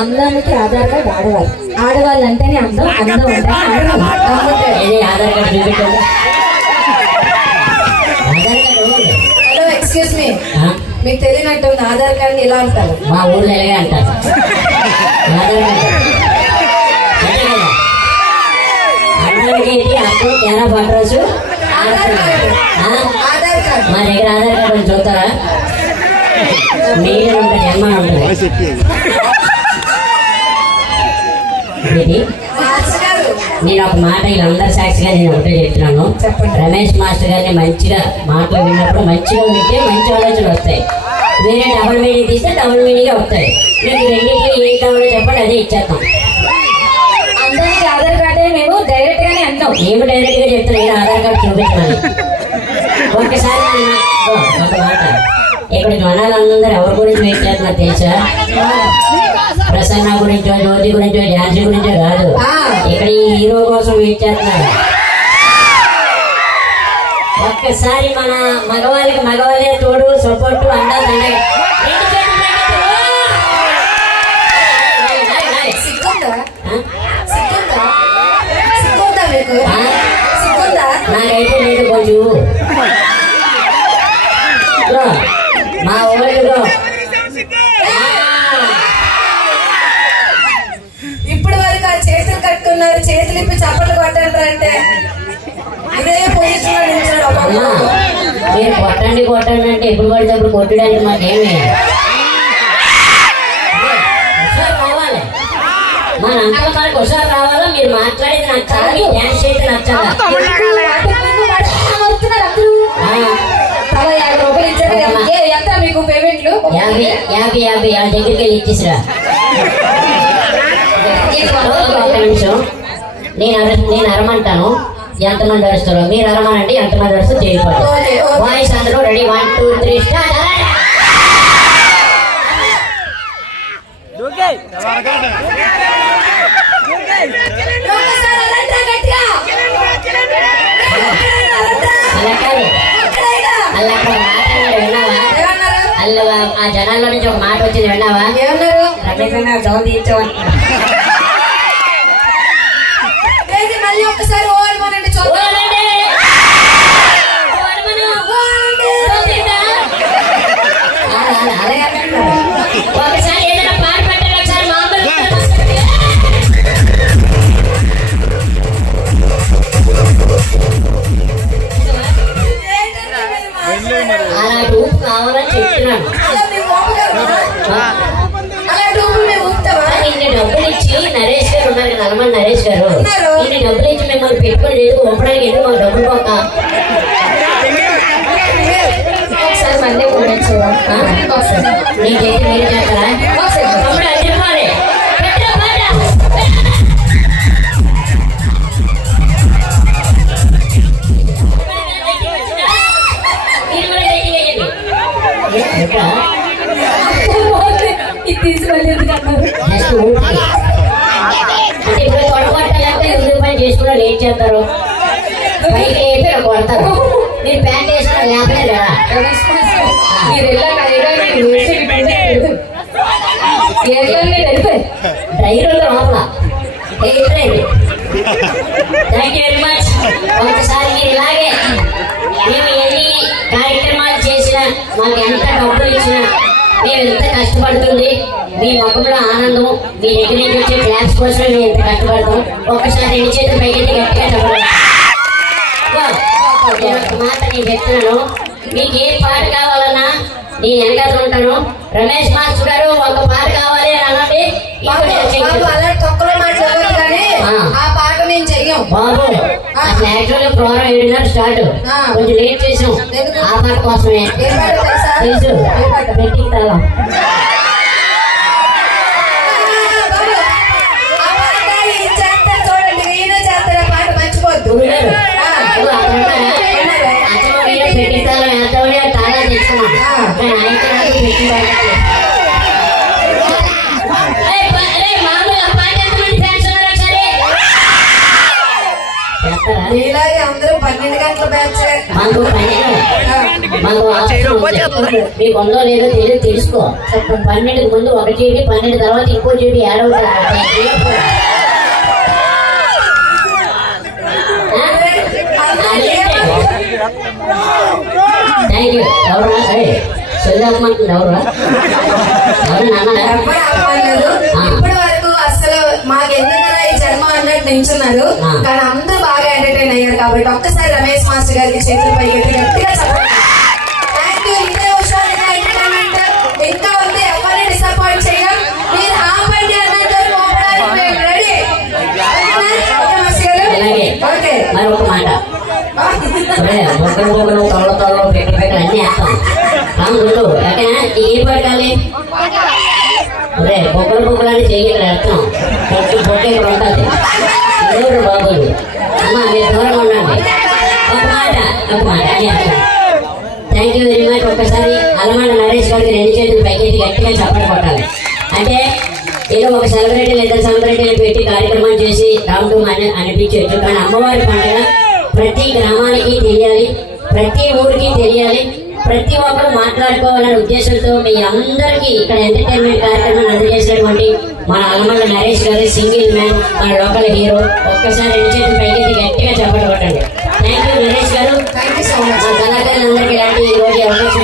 అందానికి ఆధార్ కార్డ్ ఆడవాళ్ళు, ఆడవాళ్ళు అంటేనే అందం, అందం అంటే ఆధార్ కార్డు చూపించండి. హలో ఎక్స్క్యూజ్ మీ, మీకు తెలియనట్టు ఆధార్ కార్డు ఇలా అంటారు, మా ఊళ్ళో ఎలాగే అంటారు. ఆధార్ కార్డు అందరికీ అప్పుడు కేరా పట్టరాజు మా దగ్గర ఆధార్ కార్డు చూస్తారా? మీరు ఉంటుంది అమ్మ ఉంటుంది. నేను ఒక మాట వీళ్ళందరి సాక్షిగా నేను ఒకటే చెప్తున్నాను. రమేష్ మాస్టర్ గారిని మంచిగా మాటలు విన్నప్పుడు మంచిగా వింటే మంచి ఆలోచనలు వస్తాయి. వేరే డబుల్ మీనింగ్ తీస్తే డబుల్ మీనింగ్ వస్తాయి. మీకు రెండింటిలో ఏం కావాలో చెప్పండి, అదే ఇచ్చేస్తాం. అందరికి ఆధార్ కార్డే మేము డైరెక్ట్ గానే అంటాం. ఏమి డైరెక్ట్ గా చెప్తాను, ఆధార్ కార్డు చూపించాలి. ఒక్కసారి ఒక మాట, ఇక్కడ జనాలందరూ ఎవరి గురించి వెయిట్ చేస్తున్నారు తెలుసా? ప్రసన్న గురించో, జ్యోతి గురించో, ఝాన్సీ గురించో కాదు, ఇక్కడ ఈ హీరో కోసం వెయిట్ చేస్తున్నారు. ఒక్కసారి మన మగవాళ్ళకి మగవాళ్ళే తోడు, సపోర్టు, అండా నాకైతే లేదు కొంచెం. మా ఊళ్ళో ఇప్పుడు వరకు ఆ చేతులు కట్టుకున్నారు, చేతులు ఇప్పి చప్పట్లు కొట్టారంటే ఇదే పొజిషన్ లో నిల్చోడు. మీరు కొట్టండి కొట్టండి అంటే ఎప్పుడు పడితే అప్పుడు కొట్టడానికి మాకేమి రావాలి. మన అంతా మనకు ఒకసారి రావాలా? మీరు మాట్లాడేది నచ్చాలి, డ్యాన్స్ చేయడం నచ్చాలా? 50 ఇచ్చారు. ఎంత మీకు పేమెంట్లు? 50 వాళ్ళ దగ్గరికి వెళ్ళి ఇచ్చేసిరా. ఒక నిమిషం, నేను అరమంటాను, ఎంతమంది అరుస్తారో మీరు అరమనండి, ఎంతమంది అరుస్తూ చేయకపోతే వాయిస్ అందరూ రెడీ, 1 2 3 స్టార్ట్. అలా మాట్లాడాడు విన్నావా? అల్లా ఆ జనాల్లో నుంచి ఒక మాట వచ్చింది విన్నావా? ఏమన్నారు? రమేష్ సౌండ్ తీర్చావు. మళ్ళీ ఒక్కసారి ఓడమనండి, ఒకసారి ఏదైనా పాట పెట్టండి, ఒకసారి మామూలు అలాంటి ఊపు కావాలని చెప్తున్నాను. ఇన్ని డబ్బులు ఇచ్చి నరేష్ గారు ఉన్నారు, నల్లమల్లి నరేష్ గారు, ఇన్ని డబ్బులు ఇచ్చి మిమ్మల్ని పెట్టుకుని లేదు ఒప్పడానికి ఎందుకు మాకు డబ్బులు పోక? నీకైతే మీరు చేస్తారా? తమ్ముడు అది చెప్పాలి. అంటే ఇప్పుడు తొడగొట్టాలంటే ఎందుకు పని చేసుకున్నా లేట్ చేస్తారు, పైకి అయిపోయి కొడతారు. మీరు ప్యాంట్ వేసిన లేపలే కదా? డ్రైవర్ లోపల. Thank you very much. ఒకసారి మీరు ఇలాగే మేము ఎన్ని కార్యక్రమాలు చేసినా, మాకు ఎంత డబ్బులు ఇచ్చినా, మేము ఎంత కష్టపడుతుంది, మీ ముఖంలో ఆనందం, మీ దగ్గర నుంచి వచ్చే క్లాస్ కోసం మేము ఎంత కష్టపడతాం. ఒక్కసారి 2 చేతులు పైకి గట్టిగా చెప్పండి. ఒక మాట నేను చెప్తున్నాను, మీకు ఏ పాట కావాలన్నా నేను వెనకాల ఉంటాను. రమేష్ మాస్టర్ గారు ఒక పాట కావాలి అని అన్నది తొక్కలో మాట్లాడదు కానీ ఆ పాట మేము చెయ్యం బాబు. అసలు యాక్చువల్గా ప్రోగ్రామ్ 7:30 స్టార్ట్, కొంచెం లేట్ చేసాం. ఆ పాట కోసమే తెలుసు, పెట్టి తల చూడండి, ఈయన చేస్తారా పాట మర్చిపోద్దు. పెట్టిస్తాలో ఎంతవే తాళా తెచ్చుకున్నాను, కానీ అయితే నాకు పెట్టి ఇలాగే అందరూ 12 గంటల బ్యాచ్. మాకు మీకు ఉందో లేదో తెలియదు తెలుసుకో. 12కి ముందు ఒక జీబీ, 12 తర్వాత ఇంకో జీబీ యాడ్ అవుతుంది. Thank you. ఎవరా చదివేమంటుంది? ఎవరా ఇప్పటి వరకు అసలు మాకు ఎందుకన్నా ఈ జన్మ అన్నట్టు నించున్నారు, కానీ అందరూ బాగా ఎంటర్టైన్ అయ్యారు. కాబట్టి ఒక్కసారి రమేష్ మాస్టర్ గారికి చేతులపై గట్టిగా చెప్పండి. Thank you. ఇదే హుషారుగా ఎంటర్టైన్మెంట్ ఇంకా ఉంది. ఎవరిని డిసప్పాయింట్ చేయం. మీరు ఆపండి అన్నట్టు రెడీ. ఓకే మరి ఒక మాట, బొక్కలు తొల్ల పెట్టలు అన్ని వేస్తాం. రాముడు ఎక్కడ ఏం పట్టాలి? అదే బొక్కలు అని చెయ్యి ఇక్కడ వేస్తాం. బొక్క ఇక్కడ ఉంటుంది. దేవుడు బాబులు అమ్మ మీరు దూరంగా ఉండండి. ఒక మాట అని వేస్తాం. Thank you very much. ఒక్కసారి అలమండ నరేష్ గారికి 2 చేతులు పైకెత్తి గట్టిగా చప్పట్లు కొట్టాలి. అంటే ఏదో ఒక సెలబ్రిటీ లేదా సెలబ్రిటీలు పెట్టి కార్యక్రమం చేసి రావడం అనిపించవచ్చు. కానీ అమ్మవారి పండుగ ప్రతి గ్రామానికి తెలియాలి, ప్రతి ఊరికి తెలియాలి, ప్రతి ఒక్కరు మాట్లాడుకోవాలనే ఉద్దేశంతో మీ అందరికీ ఇక్కడ ఎంటర్టైన్మెంట్ కార్యక్రమాన్ని అందజేసినటువంటి మన అలమండ నరేష్ గారు సింగిల్ మ్యాన్, మన లోకల్ హీరో. ఒక్కసారి 2 చేతులు పైకి గట్టిగా చప్పట్లు కొట్టండి. Thank you Naresh garu. Thank you so much. కళాకారులందరికీ ఇలాంటి ఈ రోజు అవకాశం